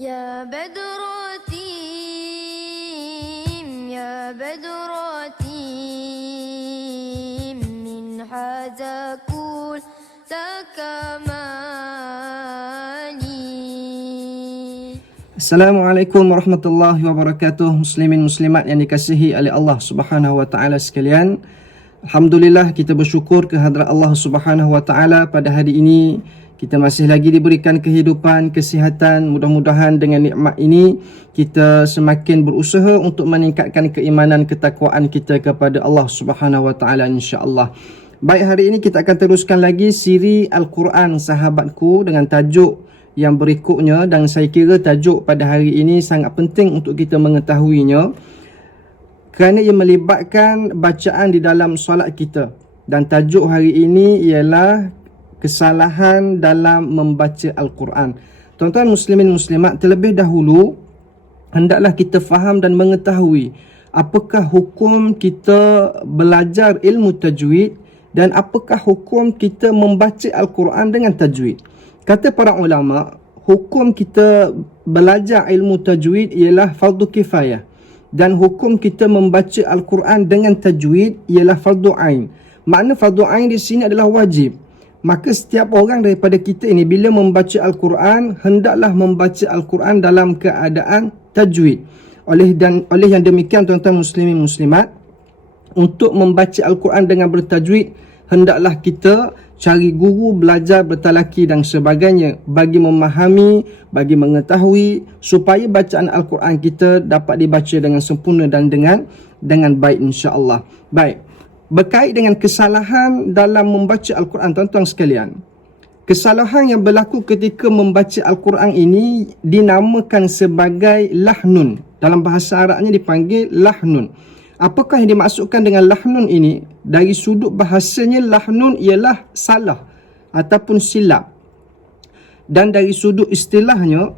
يا بدراتيم يا بدراتيم من هذا كل تكمالي. Assalamualaikum warahmatullahi wabarakatuh. Muslimin muslimat yang dikasihi oleh Allah Subhanahu wa taala sekalian. Alhamdulillah, kita bersyukur kehadrat Allah Subhanahu wa taala pada hari ini kita masih lagi diberikan kehidupan, kesihatan. Mudah-mudahan dengan nikmat ini kita semakin berusaha untuk meningkatkan keimanan, ketakwaan kita kepada Allah Subhanahu wa taala, insya-Allah. Baik, hari ini kita akan teruskan lagi siri Al-Quran Sahabatku dengan tajuk yang berikutnya, dan saya kira tajuk pada hari ini sangat penting untuk kita mengetahuinya kerana ia melibatkan bacaan di dalam solat kita. Dan tajuk hari ini ialah kesalahan dalam membaca Al-Quran. Tuan-tuan muslimin muslimat, terlebih dahulu hendaklah kita faham dan mengetahui apakah hukum kita belajar ilmu tajwid dan apakah hukum kita membaca Al-Quran dengan tajwid. Kata para ulama, hukum kita belajar ilmu tajwid ialah fardu kifayah, dan hukum kita membaca Al-Quran dengan tajwid ialah fardu ain. Makna fardu ain di sini adalah wajib. Maka setiap orang daripada kita ini bila membaca Al-Quran, hendaklah membaca Al-Quran dalam keadaan tajwid. Oleh yang demikian, tuan-tuan muslimin muslimat, untuk membaca Al-Quran dengan bertajwid, hendaklah kita cari guru, belajar bertalaki dan sebagainya bagi memahami, bagi mengetahui supaya bacaan Al-Quran kita dapat dibaca dengan sempurna dan dengan baik, insya-Allah. Baik. Berkait dengan kesalahan dalam membaca Al-Quran, tuan-tuan sekalian, kesalahan yang berlaku ketika membaca Al-Quran ini dinamakan sebagai lahnun. Dalam bahasa Arabnya dipanggil lahnun. Apakah yang dimaksudkan dengan lahnun ini? Dari sudut bahasanya, lahnun ialah salah ataupun silap. Dan dari sudut istilahnya,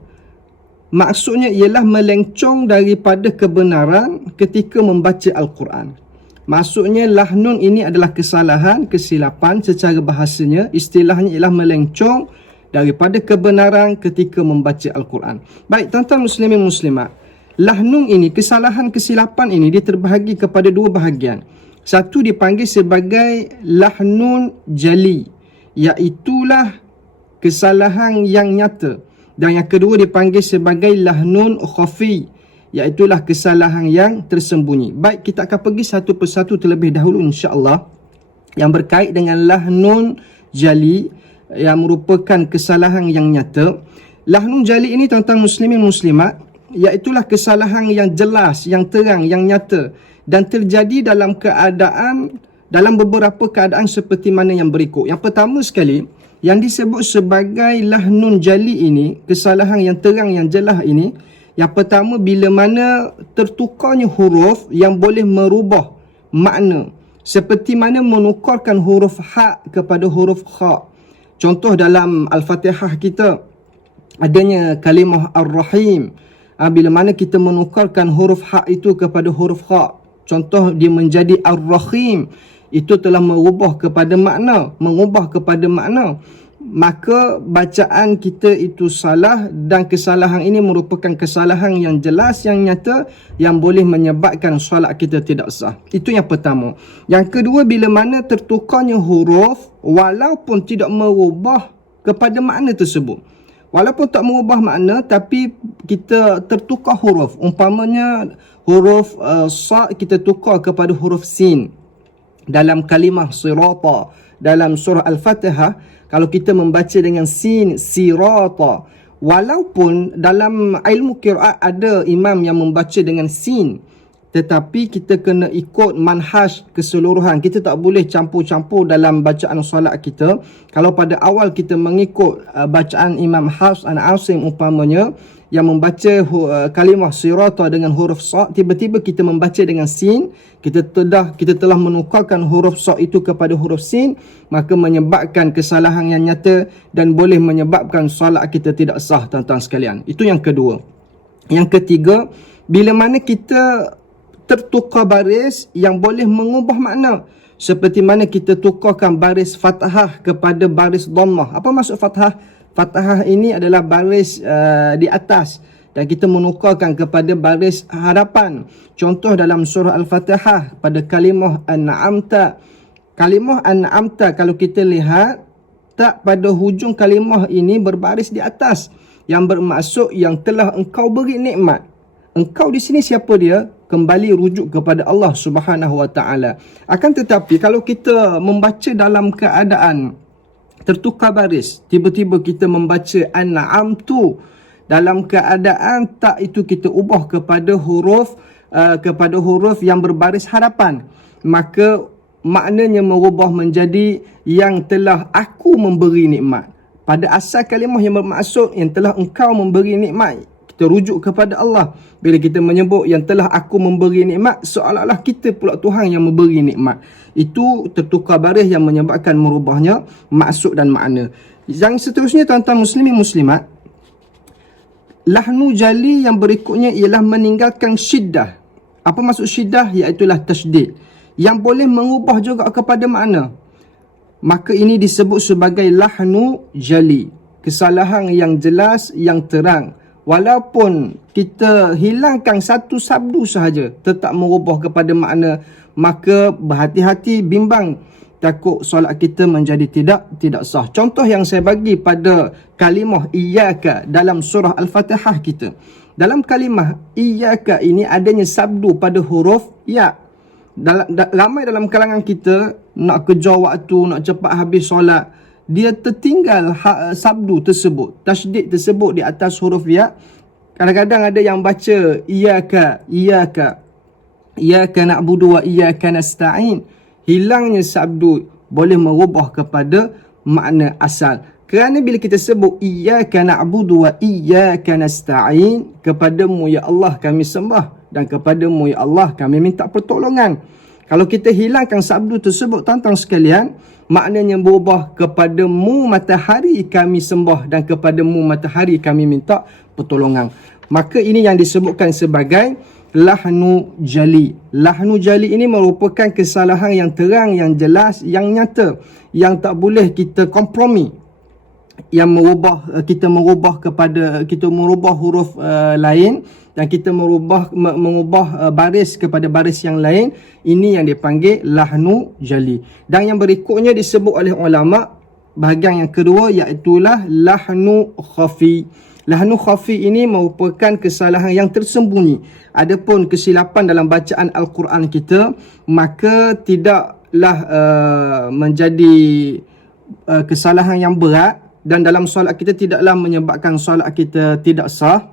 maksudnya ialah melencong daripada kebenaran ketika membaca Al-Quran. Maksudnya lahnun ini adalah kesalahan, kesilapan secara bahasanya. Istilahnya ialah melencong daripada kebenaran ketika membaca Al-Quran. Baik, tuan-tuan muslimin muslimat, lahnun ini, kesalahan, kesilapan ini, dia terbahagi kepada dua bahagian. Satu dipanggil sebagai lahnun jali, iaitulah kesalahan yang nyata. Dan yang kedua dipanggil sebagai lahnun khafi, iaitulah kesalahan yang tersembunyi. Baik, kita akan pergi satu persatu terlebih dahulu, insya-Allah. Yang berkait dengan lahnun jali, yang merupakan kesalahan yang nyata. Lahnun jali ini, tuan-tuan muslimin muslimat, iaitulah kesalahan yang jelas, yang terang, yang nyata, dan terjadi dalam beberapa keadaan seperti mana yang berikut. Yang pertama sekali, yang disebut sebagai lahnun jali ini, kesalahan yang terang, yang jelas ini, yang pertama, bila mana tertukarnya huruf yang boleh merubah makna. Seperti mana menukarkan huruf ha kepada huruf kha. Contoh dalam Al-Fatihah kita, adanya kalimah Ar-Rahim. Bila mana kita menukarkan huruf ha itu kepada huruf kha. Contoh, dia menjadi Ar-Rahim. Itu telah mengubah kepada makna. Maka bacaan kita itu salah, dan kesalahan ini merupakan kesalahan yang jelas, yang nyata, yang boleh menyebabkan solat kita tidak sah. Itu yang pertama. Yang kedua, bila mana tertukarnya huruf walaupun tidak merubah kepada makna tersebut. Walaupun tak merubah makna, tapi kita tertukar huruf. Umpamanya huruf sa kita tukar kepada huruf sin. Dalam kalimah sirata, dalam surah Al-Fatihah, kalau kita membaca dengan sin, sirata, walaupun dalam ilmu qiraat ada imam yang membaca dengan sin, tetapi kita kena ikut manhaj keseluruhan. Kita tak boleh campur-campur dalam bacaan solat kita. Kalau pada awal kita mengikut bacaan Imam Hafs an Asim umpamanya, yang membaca kalimah sirata dengan huruf sa, tiba-tiba kita membaca dengan sin, kita telah menukarkan huruf sa itu kepada huruf sin, maka menyebabkan kesalahan yang nyata dan boleh menyebabkan solat kita tidak sah, tuan-tuan sekalian. Itu yang kedua. Yang ketiga, bila mana kita tertukar baris yang boleh mengubah makna. Seperti mana kita tukarkan baris fathah kepada baris dhammah. Apa maksud fathah? Fathah ini adalah baris di atas dan kita menukarkan kepada baris hadapan. Contoh dalam surah Al-Fatihah pada kalimah An'amta. Kalimah An'amta kalau kita lihat, tak pada hujung kalimah ini berbaris di atas, yang bermaksud yang telah engkau beri nikmat. Engkau di sini siapa dia? Kembali rujuk kepada Allah Subhanahu Wa Taala. Akan tetapi kalau kita membaca dalam keadaan tertukar baris, tiba-tiba kita membaca An'amtu, dalam keadaan tak itu kita ubah kepada huruf yang berbaris hadapan, maka maknanya merubah menjadi yang telah aku memberi nikmat. Pada asal kalimah yang bermaksud yang telah engkau memberi nikmat, kita rujuk kepada Allah. Bila kita menyebut yang telah aku memberi nikmat, seolah-olah kita pula Tuhan yang memberi nikmat. Itu tertukar baris yang menyebabkan merubahnya maksud dan makna. Yang seterusnya, tuan-tuan muslimin muslimat, lahnu jali yang berikutnya ialah meninggalkan syiddah. Apa maksud syiddah? Iaitulah tasydid, yang boleh mengubah juga kepada makna. Maka ini disebut sebagai lahnu jali, kesalahan yang jelas, yang terang. Walaupun kita hilangkan satu sabdu sahaja, tetap merubah kepada makna, maka berhati-hati, bimbang, takut solat kita menjadi tidak sah. Contoh yang saya bagi pada kalimah iyyaka dalam surah Al-Fatihah kita. Dalam kalimah iyyaka ini adanya sabdu pada huruf ya. Ramai dalam kalangan kita nak kejar waktu, nak cepat habis solat, dia tertinggal sabdu tersebut, tasydid tersebut di atas huruf ya. Kadang-kadang ada yang baca iyyaka na'budu wa iyyaka nasta'in. Hilangnya sabdu boleh merubah kepada makna asal. Kerana bila kita sebut iyyaka na'budu wa iyyaka nasta'in, kepadamu ya Allah kami sembah dan kepadamu ya Allah kami minta pertolongan. Kalau kita hilangkan sabdu tersebut, tuan-tuan sekalian, maknanya berubah kepadamu matahari kami sembah dan kepadamu matahari kami minta pertolongan. Maka ini yang disebutkan sebagai lahnu jali. Lahnu jali ini merupakan kesalahan yang terang, yang jelas, yang nyata, yang tak boleh kita kompromi, yang merubah, kita merubah huruf lain dan kita mengubah baris kepada baris yang lain. Ini yang dipanggil lahnu jali. Dan yang berikutnya disebut oleh ulama, bahagian yang kedua, iaitulah lahnu khafi. Lahnu khafi ini merupakan kesalahan yang tersembunyi. Adapun kesilapan dalam bacaan Al-Quran kita, maka tidaklah menjadi kesalahan yang berat, dan dalam solat kita tidaklah menyebabkan solat kita tidak sah.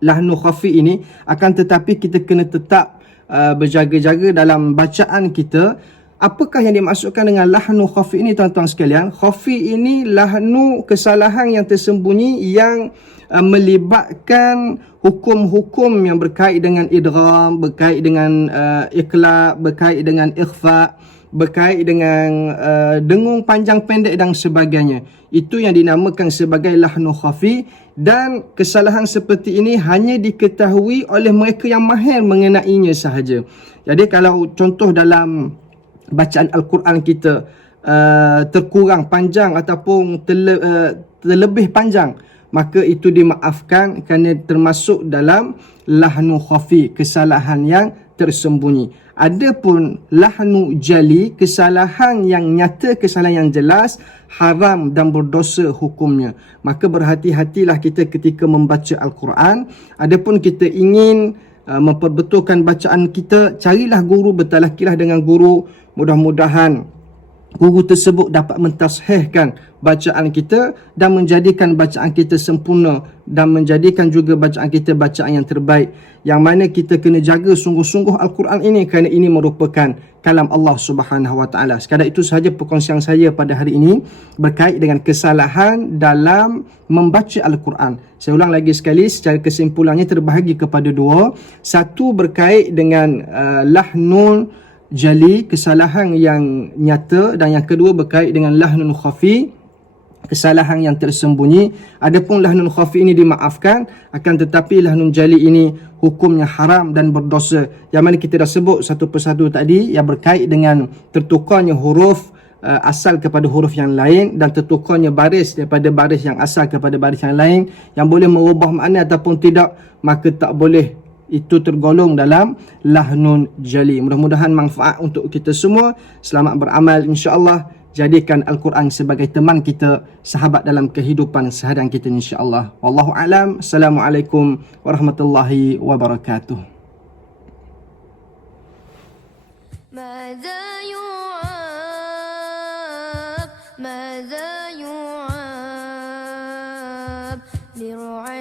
Lahnu khafi ini, akan tetapi kita kena tetap berjaga-jaga dalam bacaan kita. Apakah yang dimaksudkan dengan lahnu khafi ini, tuan-tuan sekalian? Khafi ini lahnu kesalahan yang tersembunyi yang melibatkan hukum-hukum yang berkait dengan idgham, berkait dengan iqlab, berkait dengan ikhfa, berkait dengan dengung panjang pendek dan sebagainya. Itu yang dinamakan sebagai lahnu khafi, dan kesalahan seperti ini hanya diketahui oleh mereka yang mahir mengenainya sahaja. Jadi kalau contoh dalam bacaan Al-Quran kita terkurang panjang ataupun terlebih panjang, maka itu dimaafkan kerana termasuk dalam lahnu khafi, kesalahan yang tersembunyi. Adapun lahnu jali, kesalahan yang nyata, kesalahan yang jelas, haram dan berdosa hukumnya. Maka berhati-hatilah kita ketika membaca Al-Quran. Adapun kita ingin memperbetulkan bacaan kita, carilah guru, bertalakilah dengan guru. Mudah-mudahan guru tersebut dapat mentashihkan bacaan kita dan menjadikan bacaan kita sempurna, dan menjadikan juga bacaan kita bacaan yang terbaik, yang mana kita kena jaga sungguh-sungguh Al-Quran ini, kerana ini merupakan kalam Allah Subhanahu Wa Taala. Sekadar itu sahaja perkongsian saya pada hari ini berkait dengan kesalahan dalam membaca Al-Quran. Saya ulang lagi sekali, secara kesimpulannya terbahagi kepada dua. Satu berkait dengan lahnun jali, kesalahan yang nyata, dan yang kedua berkait dengan lahnun khafi, kesalahan yang tersembunyi. Adapun lahnun khafi ini dimaafkan, akan tetapi lahnun jali ini hukumnya haram dan berdosa, yang mana kita dah sebut satu persatu tadi, yang berkait dengan tertukarnya huruf asal kepada huruf yang lain dan tertukarnya baris daripada baris yang asal kepada baris yang lain yang boleh merubah makna ataupun tidak, maka tak boleh itu tergolong dalam lahnun jali. Mudah-mudahan manfaat untuk kita semua. Selamat beramal insya-Allah. Jadikan Al-Quran sebagai teman kita, sahabat dalam kehidupan seharian kita insya-Allah. Wallahu alam. Assalamualaikum warahmatullahi wabarakatuh. ماذا يعاب ماذا يعاب برعى